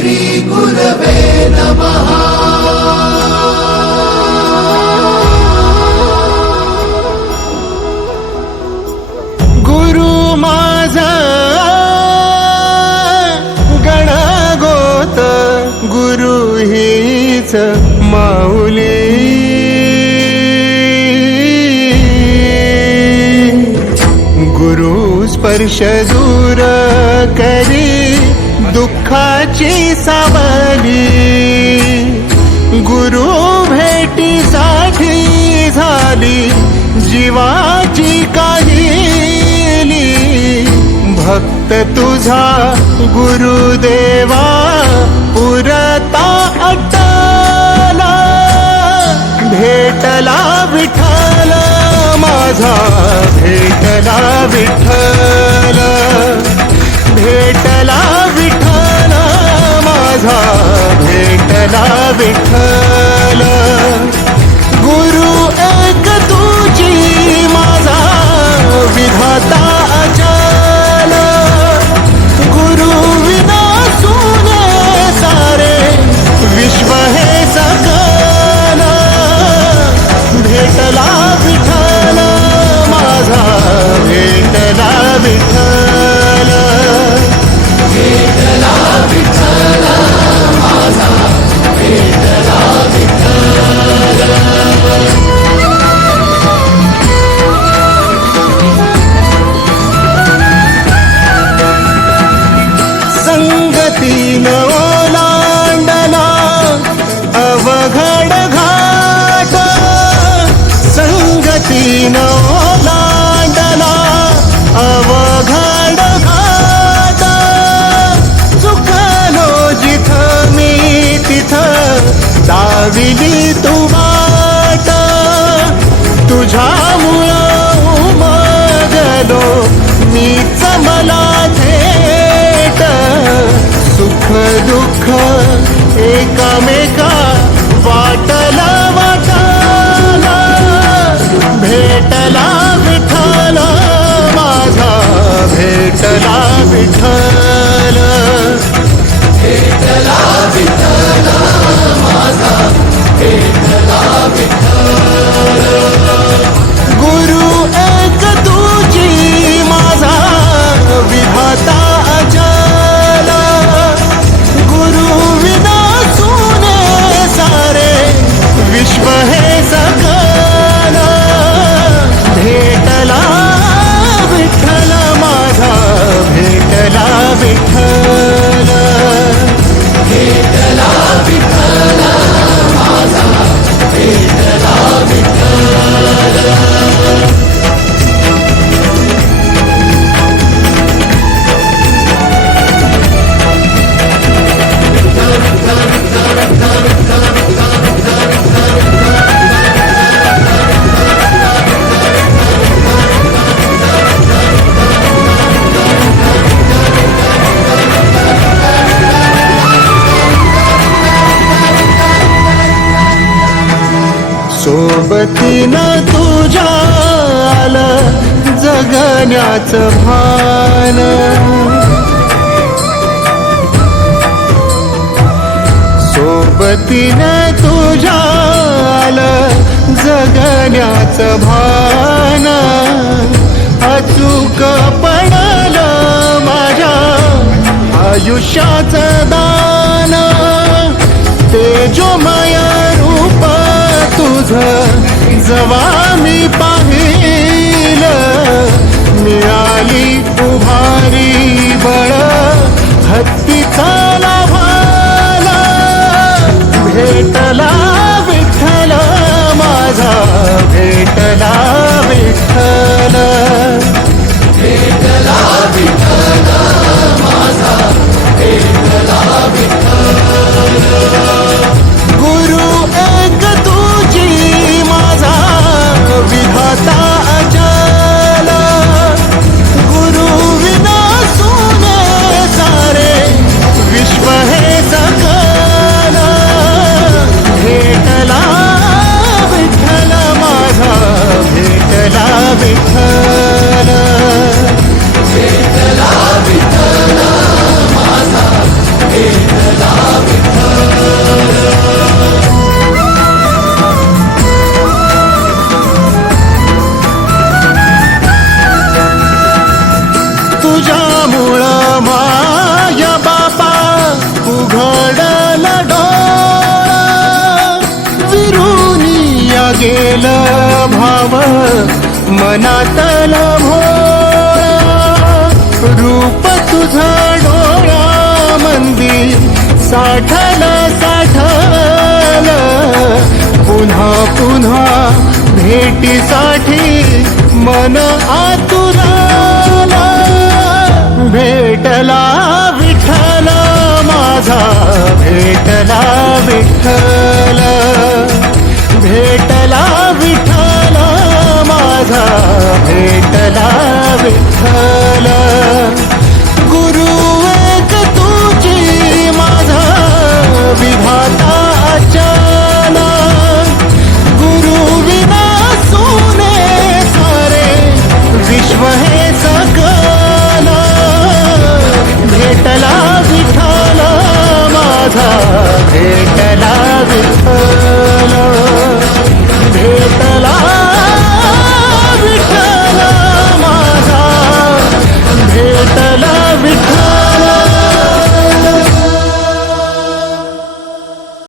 श्री गुरवे नमः। गुरु माझा गुरु हीच माऊली। गुरु स्पर्श दूर करी। दुःखाची सावली गुरु भेटीसाठी झाली जीवाची काहिली. भक्त तुझा गुरुदेवा पुरता अटला भेटला विठ्ठल माझा भेटला विठ्ठल विठ्ठल गुरु एक तू दुःख एकामेका वतीनं तुझ्या आलं जगण्याचं भान. सोबतीनं तुझ्या आलं जगण्याचं भान. अचूक जागेल भाव मनातल भोळा रूप तुझा डोळा मंदिर साठल साठल. पुन्हा पुन्हा भेटीसाठी मन आतुराला भेटला विठ्ठल माझा भेटला विठ्ठल. भेटला विठ्ठल.